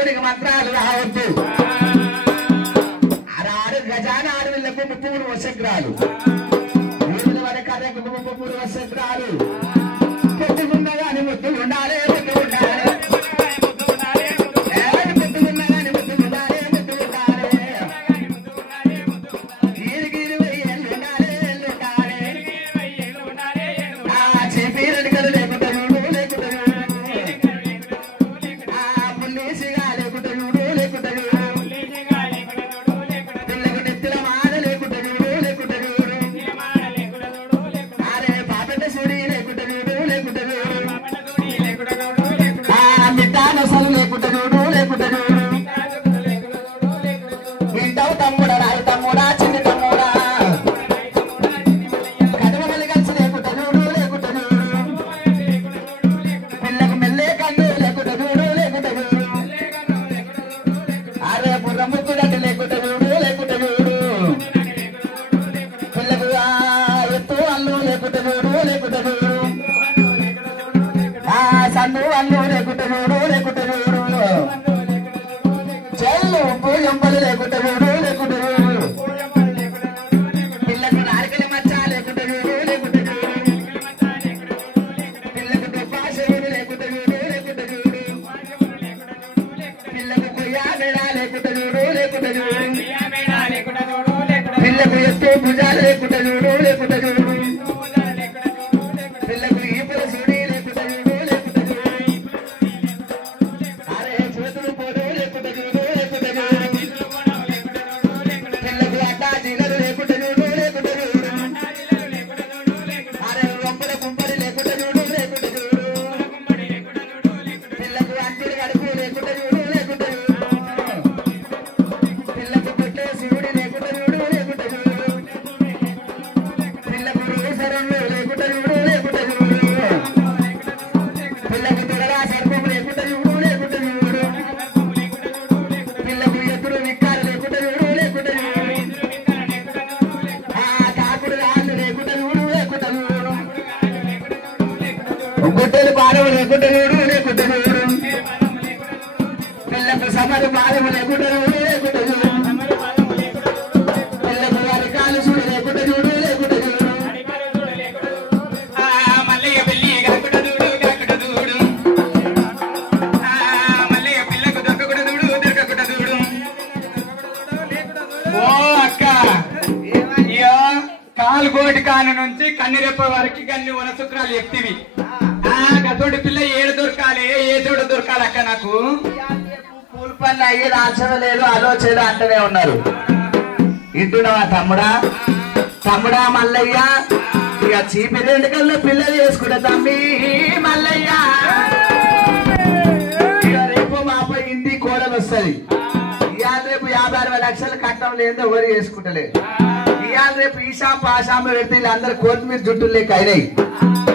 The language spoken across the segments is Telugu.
శివుడికి మంత్రాలు రావద్దు ఆరు గజాన ఆడవిళ్ళకు 33 వసగ్రాలు ఊళ్ళ వరకు 33 వసగ్రాలు పొద్దుకున్నా కానీ ముద్దు ఉండాలి ముద్దు ఉండాలి గుడ్డలు బాధము లేకుండా లేకుండా పిల్లకు సమరు బాధము లేకుండా లేకుండా పిల్లకు వారి కాలు చూడు లేకుండా చూడు లేకుండా మల్లయ్య పెళ్లి కాకుండా చూడు కాకుండా చూడు మల్లయ్య పిల్లకు దొరకకుండా చూడు దొరకకుండా చూడు. ఓ అక్క కాలుగోటి కాను నుంచి కన్నిరెప్ప వరకు కన్ని వనశుక్రాలు ఎత్తివి గతోటి పిల్ల ఏడు దొరకాలి ఏ చోట దొరకాలి అక్క నాకు పూల పనులు అయ్యేది ఆచరణ లేదు ఆలోచన అంటూనే ఉన్నారు. వింటున్నావా తమ్ముడా మల్లయ్య ఇక చీపి 2 కల్లో పిల్లలు చేసుకుంటా తమ్మి మల్లయ్య. ఇక రేపు మాపై ఇంటి కోడలు వస్తుంది. ఇవాళ రేపు 56 లక్షలు కట్టం లేదో ఎవరు చేసుకుంటలేదు. ఇవాళ రేపు ఈశాం పాశాంలో పెడితే వీళ్ళందరూ కొత్తిమీర జుట్టులు లేక అయినాయి.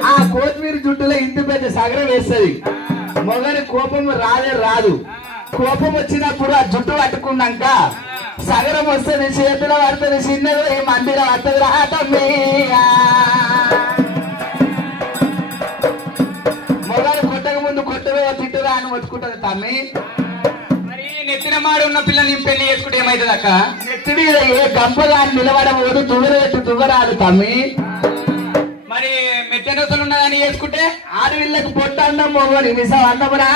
ఆ కొత్తిమీర జుట్టులో ఇంటి పెద్ద సగరం వేస్తుంది. మొగని కోపం రాదు. కోపం వచ్చినప్పుడు ఆ జుట్టు పట్టుకున్నాక సగరం వస్తుంది, చేతిలో పడుతుంది, చిన్నది మందిలో పడుతుంది రాతమ్మి. మొగలు కొట్టక ముందు కొట్టవే తిట్టురా అని మొత్తుకుంటుంది తమ్మి. మరి నెత్తిన మాడు ఉన్న పిల్లని పెళ్లి చేసుకుంటే ఏమైతుంది అక్క? నెత్తి మీద ఏ గంపగా నిలబడబోదు తువ్వరాదు తమ్మి. మరి మెట్టెనొసలు ఉన్నదని చేసుకుంటే ఆడవిళ్ళకి పొట్టు అన్నం మొగని మిసం అన్నమురా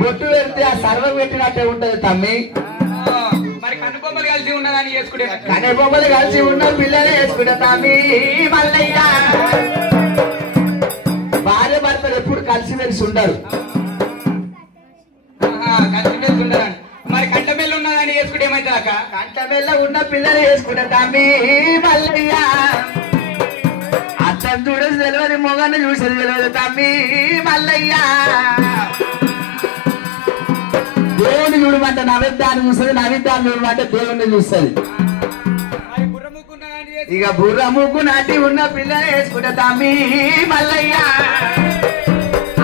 పొట్టు పెడితే ఆ సర్వం పెట్టినట్టే ఉంటది తమ్మి. మరి కనుబొమ్మలు కలిసి ఉన్నదని చేసుకుంటే కనుబొమ్మలు కలిసి ఉన్న పిల్లలే చేసుకుంటా తమ్మి మల్లయ్య. భార్య భర్తలు ఎప్పుడు కలిసిమెలిసి ఉండరు. కలిసిమెలిసి ఉండరు. మరి కంటబెల్ల ఉన్నదని చేసుకుంటే ఏమైతుంది అక్క? కంటబెల్ల ఉన్న పిల్లలు చేసుకుంటా తమ్మి మల్లయ్య. అత్తను చూడేసి తెలియదు, మొగన్ని చూసేది తెలియదు తమ్మి మల్లయ్య. దేవుని చూడమంటే నైవేద్యాన్ని చూస్తుంది, నైవేద్యాన్ని చూడమంటే దేవుణ్ణి చూస్తుంది. ఇక బుర్ర ముగ్గు నాటి ఉన్న పిల్లలు వేసుకుంటా తమ్మి మల్లయ్య.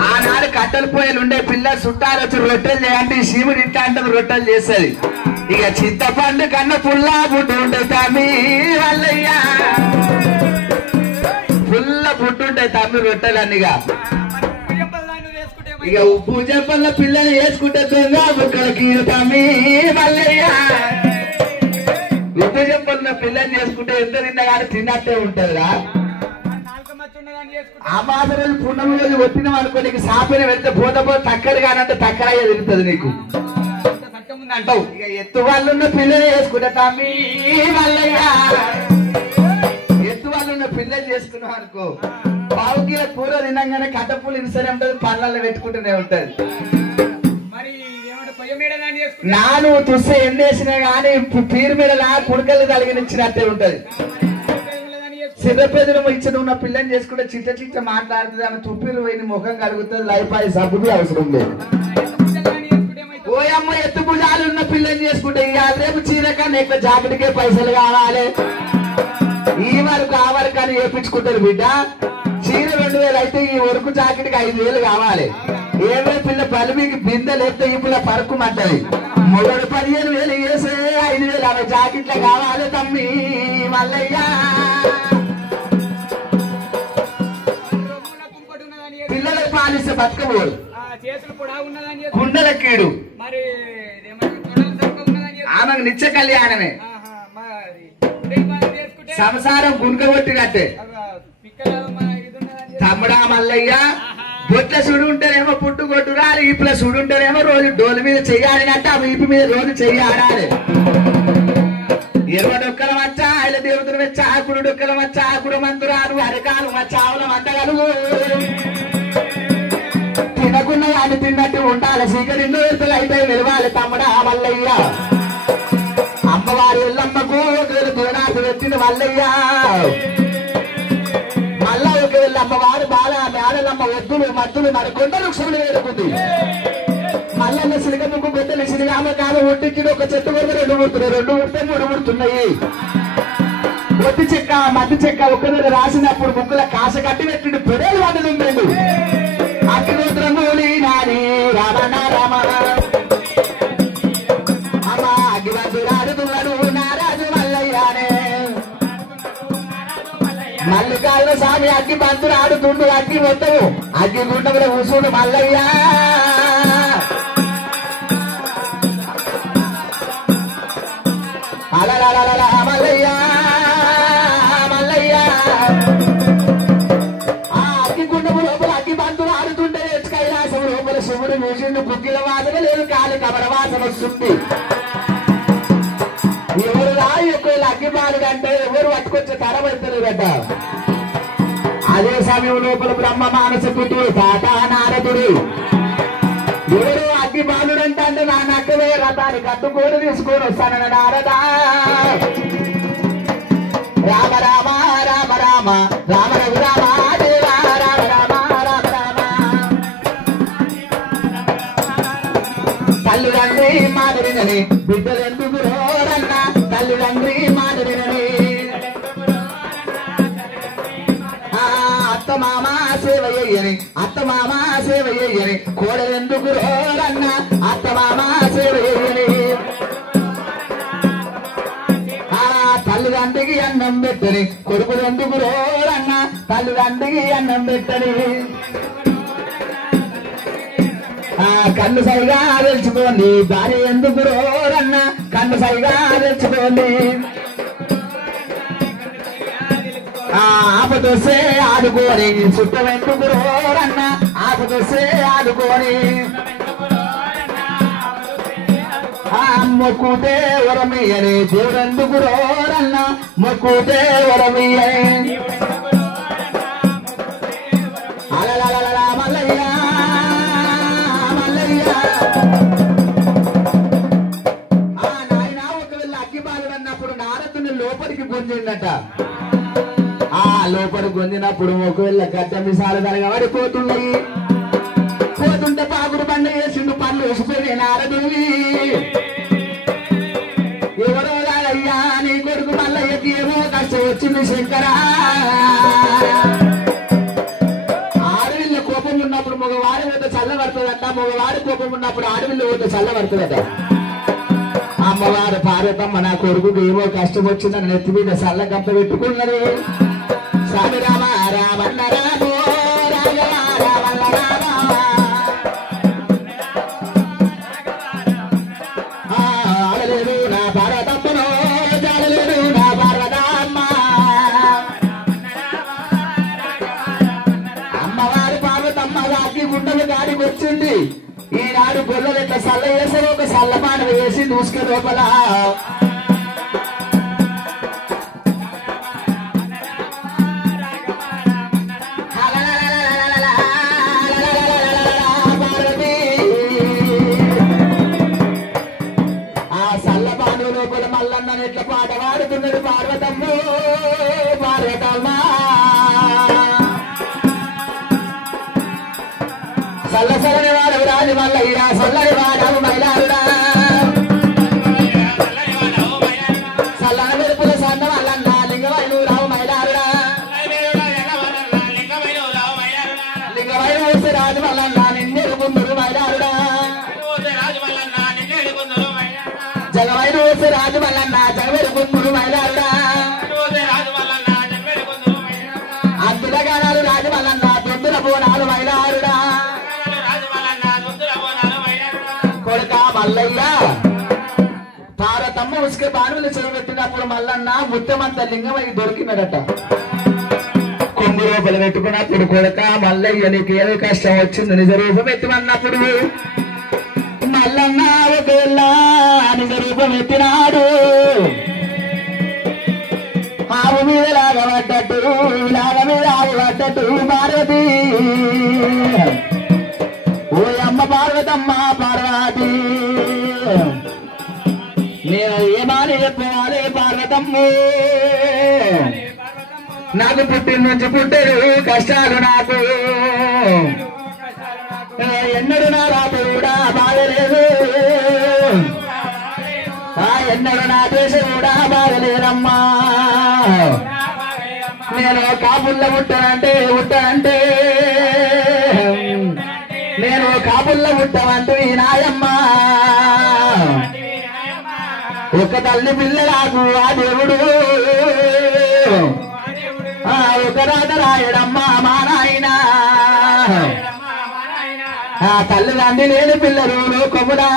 ఆనాడు కట్టెల పొయ్యలు ఉండే పిల్ల చుట్టాలు వచ్చి రొట్టెలు చేయండి, శివుడు ఇంట అంటే రొట్టెలు చేస్తుంది. ఇక చింతపండు కన్నా పుల్లా పుట్టు ఉంటుంది తమ్మి మల్లయ్య. పుల్ల పుట్టు ఉంటాయి తమ్మి రొట్టెలు అన్నిగా. ఇక ఉప్పు చెప్పల పిల్లని వేసుకుంటే దొంగ బుక్కలకి తమ్మి మల్లయ్య. ఉప్పు చెప్పల పిల్లని చేసుకుంటే ఎంత తిన్నా కానీ తిన్నట్టే ఉంటదిరా. ఆ మాస రోజు పున్నమి రోజు కొట్టినాం అనుకో నీకు సాపిన వెళ్తే పోతే పోతే తక్కడు కానంటే తక్కడయ్యే తిరుగుతుంది నీకు అంటావు. ఇక ఎత్తు వాళ్ళున్న పిల్లని చేసుకుంటే తమ్మి మల్లయ్య. ఎత్తు వాళ్ళున్న పిల్లని చేసుకున్నాం అనుకో పావు కిలో కూర తినంగానే కట్టపూలు ఇన్సరే ఉంటది, పళ్ళల్లో పెట్టుకుంటూనే ఉంటది. నాను తుస్స ఎండేసినా గానీ పీరు మీద కుడకలు తలిగినిచ్చినట్టే ఉంటది. సిద్ధపేదలు ఇచ్చిన ఉన్న పిల్లని చేసుకుంటే చిట్ట చిట్ట మాట్లాడుతుంది. ఆమె తుప్పిరు పోయి ముఖం కలుగుతుంది. లైఫ్ అయి సబ్బుది అవసరం లేదు. ఓయమ్మ ఎత్తు భుజాలు ఉన్న పిల్లని చేసుకుంటే ఇక రేపు చీర కన్నా ఎక్కువ జాకెట్కే పైసలు కావాలి. ఈ వరకు ఆ వరకు అని వేపించుకుంటారు బిడ్డ. చీర 2000 అయితే ఈ వరకు జాకెట్కి 5000 కావాలి. ఏమే పిల్ల పలిమికి బిందె లేస్తే ఈ పిల్ల పరుకుమంటది. మొదటి 15000 వేసే 5000 ఆమె జాకెట్లే కావాలి తమ్మి మల్లయ్య. పిల్లలకు పాలిస్తే బతకబోడు కుండల కీడు. ఆమెకు నిత్య కళ్యాణమే. సంసారం గుంకగొట్టినట్టే. తమ్ముడా మల్లయ్య బొట్ల సుడు ఉంటేనేమో పుట్టు కొట్టు రాలి, ఈపుల సుడు ఉంటేనేమో రోజు డోలు మీద చెయ్యాలినట్టు ఆ ఈపు మీద రోజు చెయ్యాలి. 20 డొక్కల మచ్చ ఆయన దేవతలు వచ్చి ఆకుడు డొక్కల మచ్చ ఆకుడు మందురాలు అరకాలు మచ్చ ఆవుల మందగలుగు తినకున్న అని తిన్నట్టు ఉండాలి. సీకరి 2 విడతలు అయితే నిలవాలి తమ్ముడా మల్లయ్య. అమ్మవారి ఎల్లమ్మకు దూరాసు వచ్చింది మల్లయ్య. మళ్ళా ఒక అమ్మవారు బాల మేడలమ్మ వద్దులు మద్దులు మన కొండ వృక్షములు వేడుకుంది. మల్లన్న సిరిగమ్మకు గొడ్డలు సిరిగామ కాలం ఒట్టించి ఒక చెట్టు వరకు 2 ముడుతున్నాయి. 2 ముడితే 3 ముడుతున్నాయి. ఒట్టి చెక్క మధ్య చెక్క ఒక దగ్గర రాసినప్పుడు ముక్కుల కాస కట్టి పెట్టిండు. పొడేలు వంటలు ఉండేది. అగ్నిహోత్రముని నాని రామణ రామ అమ్మ అగ్గివంతురాడుతున్నాడు నారాజు మల్లయ్యానే. మల్లికాయల స్వామి అగ్గి బంతులు ఆడుతుండు. అగ్గి మొత్తము అగ్గి గుండముల కూసుడు మల్లయ్య. అలల మల్లయ్య మల్లయ్య. ఆ అగ్గి గుండము లోపల అగ్గి బంతులు ఆడుతుంటే కైలాసం లోపల శివుడు చూసిండు. కుక్కిల వాసన లేదు, కాలి కమర వాసన వస్తుంది. ఎవరు రాయి ఒకవేళ అగ్గిబాలుడు అంటే ఎవరు పట్టుకొచ్చే తరబడుతుంది గడ్డ. అదే సమయం లోపల బ్రహ్మ మానస పుత్రుడు తాత నారదుడు. ఎవరు అగ్గిబాలుడు అంటే నా నక్కవే రథాన్ని కట్టుకోని తీసుకొని వస్తానన్న నారదా. రామ రామ రామ రామ రామ రఘు రామ దేవా రామ రామ రామ రామ. తల్లిదండ్రి మాదిరినని బిడ్డలెందుకు రోరన్న, తల్లిదండ్రి మాదిరినని అత్త మామ సేవయ్యని, అత్త మామ సేవయ్యని కోడలెందుకు రోరన్న, అత్త మామ సేవయ్యని. తల్లిదండ్రికి అన్నం పెట్టని కొడుకులెందుకు రోరన్న, తల్లిదండ్రికి అన్నం పెట్టని. కన్ను సైగా తెచ్చుకోండి భార్య ఎందుకు రోరన్న, కన్ను సైగా తెచ్చుకోండి. ఆపదొస్తే ఆడుకోని చుట్టం ఎందుకు రోరన్న, ఆపదొస్తే ఆడుకోని. మొక్కుతే వరమియని దేవుడెందుకు రోరన్న, మొక్కుతే వరమియని. అలలల మల్లయ్య మల్లయ్య. నాయన ఒకవేళ అగ్గిబాలుడు అన్నప్పుడు నారదుని లోపలికి పొందిందట. ఆ లోపల పొందినప్పుడు ఒకవేళ గడ్డ మిసాలు తరగబడి పోతున్నాయి. పోతుంటే పాకుడు బండ వేసిండు, పళ్ళు వేసిపోయి నారదుని. ఎవరో రాలయ్యా నీ కొడుకు మల్లయ్యకి ఏమో కష్టం వచ్చింది శంకరా. ఆడవిల్ల కోపం ఉన్నప్పుడు మగవాడి వద్ద చల్లబడుతుందట, మగవాడి కోపం ఉన్నప్పుడు ఆడవిల్ల వద్ద చల్లబడుతుందట. అమ్మవారు పార్వతమ్మ నా కొడుకుకి ఏమో కష్టం వచ్చిందని నెత్తి మీద చల్ల గంప పెట్టుకున్నది. స్వామి రామ రామన్న రామో రామ రామన్న రామ. ఈనాడు గొల్లలు ఎట్లా సల్ల వేసారు ఒక సల్లపాన వేసి దూసుకే లోపల ఆ సల్లపాను లోపల మల్లన్న ఎట్లా పాట పాడుతున్నది పార్వతమ్మ పార్వతమ్మ సల్ల సల్లని వాడు రాజు మల్లయ్య సల్లని వాడవు మైలారుడా సల్లన వెలుపుల సన్న మల్లన్న లింగవైలు రావు మైలారుడా లింగవైలు వస్తే రాజు మల్లన్న నిన్నెరుగుందురు మైలారుడా జగవైలు వస్తే రాజు మల్లన్న జగవెరుగుందురు మైలారుడా అద్భుత గానాలు రాజు మల్లన్న తొందుల బోనాలు మైలారుడా కొడుక మల్లయ్య పార్వతమ్మ ఉసుక బాణువులు చెరువెట్టినప్పుడు మల్లన్న ముత్తమంత లింగమై దొరికినాడట కొంగు రూపలు పెట్టుకున్నప్పుడు కొడుక మల్లయ్య నీకు ఏదో కష్టం వచ్చింది నిజ రూపం ఎత్తిమన్నప్పుడు మల్లన్న ఒకవేళ నిజ రూపం ఎత్తినాడు ఆవు మీద లాగబడ్డట్టు లాగ మీద ఆగబడ్డట్టు పార్వతి ఓ అమ్మ పార్వతమ్మ పార్వతి నేను ఏమాని చెప్పుకోవాలి పార్వతమ్మ నాకు పుట్టిన నుంచి పుట్టాడు కష్టాలు నాకు ఎన్నడు నా రాత్రి కూడా బాగలేదు ఎన్నడు నా దేశం కూడా బాగలేదమ్మా నేను కాపుల్లో ఉంటానంటే నేను కాపుల్లో ఉంటామంటూ ఈ నాయమ్మ ఒక తల్లి పిల్లలకు ఆ దేవుడు ఒక రాత రాయడమ్మా మా నాయన ఆ తల్లిదండ్రి లేని పిల్లలు లోకముడా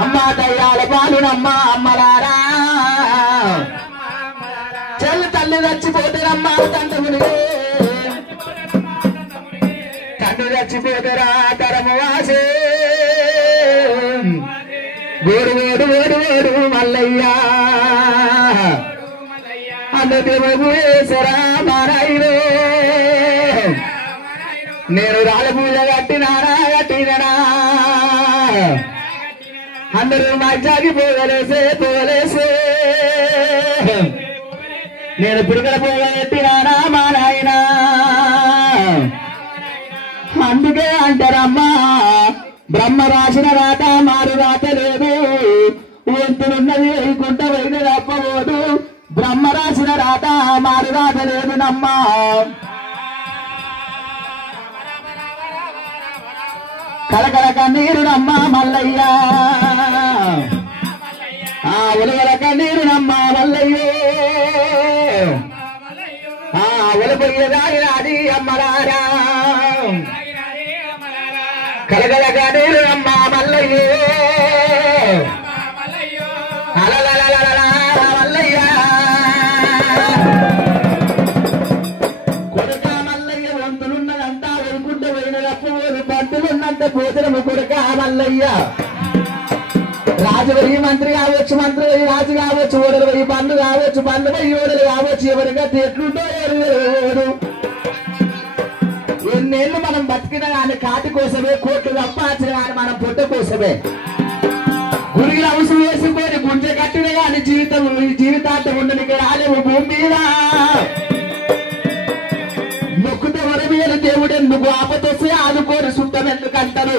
అమ్మ దయ్యాల పాలునమ్మా అమ్మలారా చెల్లి తల్లి చచ్చిపోతేనమ్మా తండ్రి తండ్రి చచ్చిపోతారా తరము వాసే గోడు గోడు గోడు గోడు మల్లయ్యా అందుకేసరా మారాయిరో నేను రాళ్ళ పూజ కట్టినారా అందరూ మజ్జాకి పోగలేసే నేను పిడుకల పూజ కట్టినారా మా నాయన అందుకే అంటారమ్మా బ్రహ్మ రాసిన రాత మారు రాత లేదు వంతులున్నది వేయకుంట వైన తప్పబోదు బ్రహ్మ రాసిన రాత మారు రాత లేదు నమ్మా కలకల కన్నీరు నమ్మా మల్లయ్య ఉలగల కన్నీరు నమ్మా మల్లయ్యో ఉలపోయేదాగినాది అమ్మలారా కలగల కన్నీరు నమ్మా మల్లయ్యో మల్లయ్య కొడుక మల్లయ్య వంతులున్నదంతా వెనుకుంటూ పోయినప్పుడు పంతులున్నంత భోజనము కొడుక మల్లయ్య రాజు వెయ్యి మంత్రి కావచ్చు మంత్రి వెయ్యి రాజు కావచ్చు ఓడలు వెయ్యి పండ్లు కావచ్చు పండ్లు వెయ్యి ఓడలు కావచ్చు ఎవరిగా ఎట్లుంటో ఎవరు ఎన్నేళ్ళు మనం బతికిన కానీ కాటి కోసమే కోట్లు సంపాదించిన కానీ మనం పొట్ట కోసమే గురికి అవసరం వేసుకొని గుంజె కట్టిన కానీ జీవితాంతం ఉండనికి రాలేవు భూమి మీద మొక్కుతో వరమేలు దేవుడు ఎందుకు ఆపతొస్తే ఆదుకోని సుట్టం ఎందుకంటారు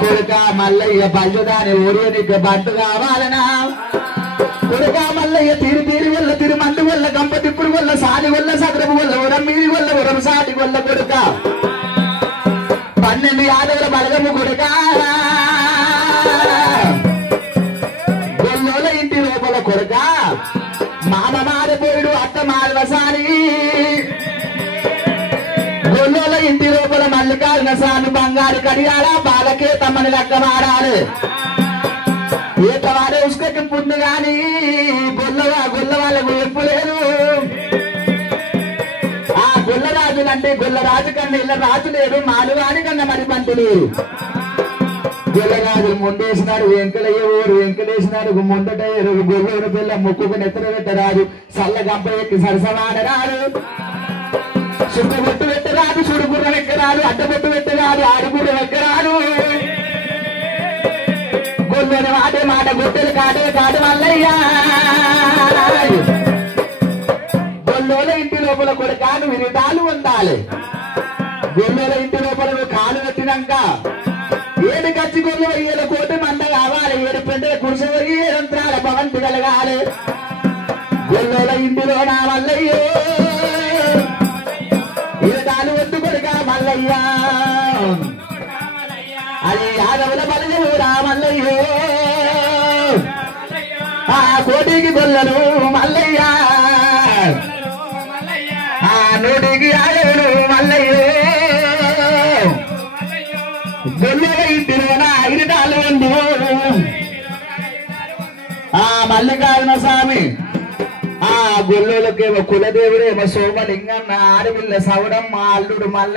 కొడుక మల్లయ్య బల్లుదాని ఊరియనికి బంటు కావాలనా కొడుక మల్లయ్య తీరు వల్ల తిరుమందు వల్ల గంప తిప్పుడు వల్ల సాలి వల్ల సదరపు వల్ల ఉరం మీది వల్ల ఉరం సాటి వల్ల కొడుక 12 యాదవుల బలగము కొడుక గొల్లోల ఇంటి లోపల కొడుక మామ మారిపోయాడు అత్త మారవసాని గొల్లోల ఇంటి లోపల మల్లికార్జున స్వామి బంగారు కడియాల బాలకే తమ్మని లెక్క మారాలి ఈతవాడే ఉసుకకి పుండు గాని గొల్ల వాళ్ళకు ఎప్పు లేదు ఆ గొల్లరాజు అంటే గొల్ల రాజు కన్నా ఇళ్ళ రాజు లేడు మాలువాని కన్నా మరి పంతు లేరు గొల్లరాజులు ముందేసినాడు వెంకటయ్య ఊరు వెంకటేసినాడు ముందట గొల్లూరు పిల్ల ముక్కుకు నెత్తర పెట్టరాదు సల్ల గంప ఎక్కి సరసవాడరాదు చుట్టబొట్టు పెట్టరాదు చుడుగుర్ర ఎక్కరాదు అడ్డబొట్టు పెట్టరాదు ఆడుగుర్ర ఎక్కరాదు గొల్లని వాడే మాట గొట్టెలు కాడే కాడు మల్లయ్యా గొల్లోల ఇంటి లోపల కూడా కాను విరిదాలు ఉండాలి గొల్లోల ఇంటి లోపల కాలు పెట్టినాక ఏడు కచ్చి గొల్లు 1000 కోటి మంద కావాలి 7 పెంటల కురుసు 7 యంత్రాల భవంతి కలగాలి గొల్లోల ఇంటిలో నా మల్లయ్యో విరిదాలు వద్దు కొడుక మల్లయ్యా అది యాదవుల బలజు రామల్లయ్యో ఆ కోటికి గొల్లలు మల్లయ్యా ఆ నూటికి యాదవులు మల్లయ్యో గొల్లల ఇంటిలో నా ఇరిదాలు ఉంది ఆ మల్లికార్జున స్వామి ఆ గొల్లలకేమో కులదేవుడేమో సోమలింగన్న ఆడపిల్ల సవడం మా అల్లుడు మల్ల